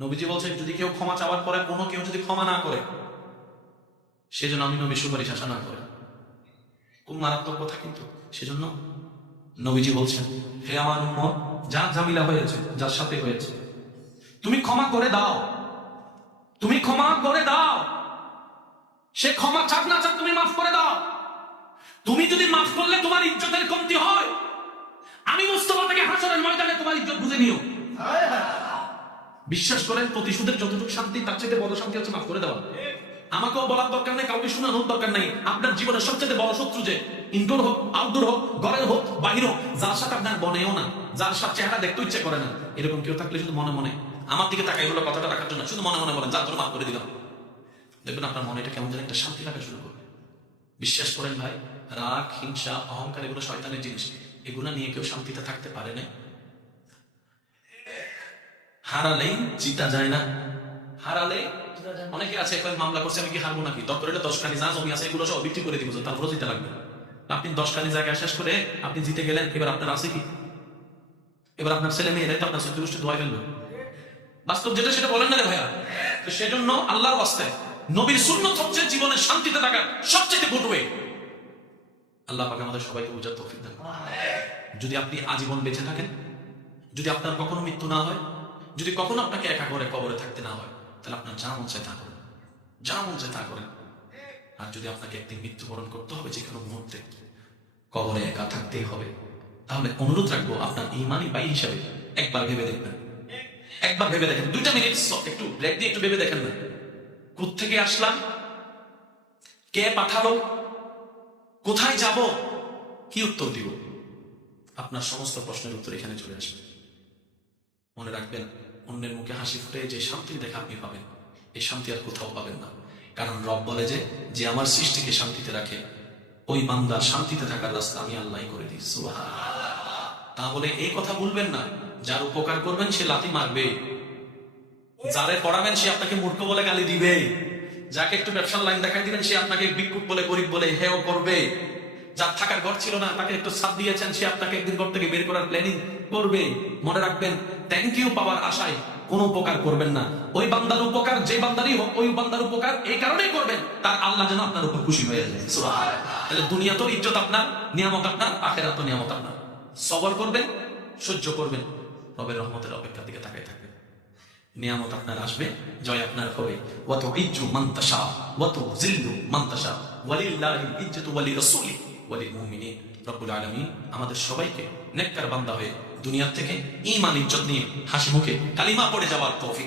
নবীজি বলছেন যদি কেউ ক্ষমা চাওয়ার পরে কোনো কেউ যদি ক্ষমা না করে সেজন্য আমি নবী সুপারিশ আশা না করে। খুব মারাত্মক কথা কিন্তু। সেজন্য নবীজি বলছেন, হে আমার উম্মত, যা ঝামেলা হয়েছে যার সাথে হয়েছে তুমি ক্ষমা করে দাও, তুমি ক্ষমা করে দাও। সে ক্ষমা চাক না চাক তুমি মাফ করে দাও। তুমি যদি মাফ করলে তোমার ইজ্জতের কমতি হয়, আমি মুস্তফা থেকে হাসরের ময়দানে তোমার ইজ্জত বুঝে নিও। বিশ্বাস করেন, প্রতিশোধের যতটুকু শান্তি তার চাইতে বড় শান্তি হচ্ছে মাফ করে দেওয়া। আমাকেও বলার দরকার নেই, কাউকে শোনানোর দরকার নেই। আপনার জীবনের সবচেয়ে বড় শত্রু যে ইনডোর হোক, আউটডোর হোক, ঘরের হোক, বাহির হোক, যার সাথে আপনার বনেও না, যার সাথে চেহারা দেখতে ইচ্ছে করে না, এরকম কেউ থাকলে শুধু মনে মনে আমার দিকে তাকাই হলো কথাটা রাখার জন্য শুধু মনে মনে বলেন, যার জন্য মাফ করে দিলাম। দেখবেন আপনার মনে এটা কেমন যেন একটা শান্তি লাগা শুরু করবে। বিশ্বাস করেন ভাই, রাগ, হিংসা, অহংকার এগুলো শয়তানের জিনিস। এগুলো নিয়ে কেউ শান্তিতে থাকতে পারে না। হারালেই জিতা যায় না, হারালে অনেকে আছে মামলা করছে আমি কি হারবো নাকি, দরকার হলে 10 খানি যা জমি আছে এগুলো সব বিক্রি করে দিব, তারপরে জিতে লাগবে। আপনি 10 খানি জায়গায় শেষ করে আপনি জিতে গেলেন, এবার আপনার আছে কি? এবার আপনার ছেলে মেয়েরাই তো আপনার সত্যি দোয়া ফেলবে। বাস্তব যেটা সেটা বলেন না রে ভাইয়া। তো সেজন্য আল্লাহর ওয়াস্তে নবীর সুন্নাত হচ্ছে জীবনের শান্তিতে থাকার সবচেয়ে গুড ওয়ে। আল্লাহ পাক আমাদের সবাইকে বুঝার তৌফিক দান। যদি আপনি আজীবন বেঁচে থাকেন, যদি আপনার কখনো মৃত্যু না হয়, যদি কখনো আপনাকে একা করে কবরে থাকতে না হয়, তাহলে আপনার যা মন চায় তা করেন, যা মন চায় তা করেন। আর যদি আপনাকে একদিন মৃত্যুবরণ করতে হবে যে কোনো মুহূর্তে, কবরে একা থাকতেই হবে, তাহলে অনুরোধ রাখবো আপনার ঈমানি ভাই হিসাবে একবার ভেবে দেখবেন, একবার ভেবে দেখেন। 2 মিনিট একটু ব্রেক দিয়ে একটু ভেবে দেখেন না, কোত্থেকে আসলাম, কে পাঠালো, কোথায় যাব, কি উত্তর দিব? আপনার সমস্ত প্রশ্নের উত্তর এখানে চলে আসবে। মনে রাখবেন, অন্যের মুখে হাসি ফুটে যে শান্তির দেখা আপনি পাবেন, এই শান্তি আর কোথাও পাবেন না। কারণ রব বলে যে আমার সৃষ্টিকে শান্তিতে রাখে, ওই বান্দার শান্তিতে থাকার রাস্তা আমি আল্লাহ করে দিই। সুবহানাল্লাহ। তাহলে এই কথা বলবেন না, যার উপকার করবেন সে লাথি মারবে, যারে পড়াবেন সে আপনাকে মূর্খ বলে গালি দিবে, যাকে একটু ব্যবসার লাইন দেখাই দিবেন সে আপনাকে ভিক্ষুক বলে, গরিব বলে হেয় করবে, যার থাকার ঘর ছিল না তাকে একটু ছাদ দিয়েছেন সে আপনাকে একদিন ঘর থেকে বের করার প্ল্যানিং করবে। মনে রাখবেন, থ্যাংক ইউ পাওয়ার আশায় কোনো উপকার করবেন না। ওই বান্দার উপকার যে বান্দারই হোক, ওই বান্দার উপকার এই কারণেই করবেন তার আল্লাহ যেন আপনার উপর খুশি হয়ে যায়। সুবহানাল্লাহ। তাহলে দুনিয়া তো ইজ্জত আপনার, নিয়ামত আপনার, আখিরাত তো নিয়ামত আপনার। সবর করবেন, সহ্য করবেন, রবের রহমতের অপেক্ষার দিকে তাকাই থাকবেন। নিয়ামত আপনার আসবে, জয় আপনার হবে। ওয়া তুইজ্জু মান তাশা ওয়া তুযিল্লু মান তাশা ওয়ালিল্লাহিল ইজ্জাতু ওয়া লিরাসূলিহি ওয়া লিল মুমিনিন। রব্বুল আলামিন আমাদের সবাইকে নেককার বান্দা হয়ে দুনিয়া থেকে ঈমান ইজ্জত নিয়ে হাসি মুখে কালিমা পড়ে যাওয়ার তৌফিক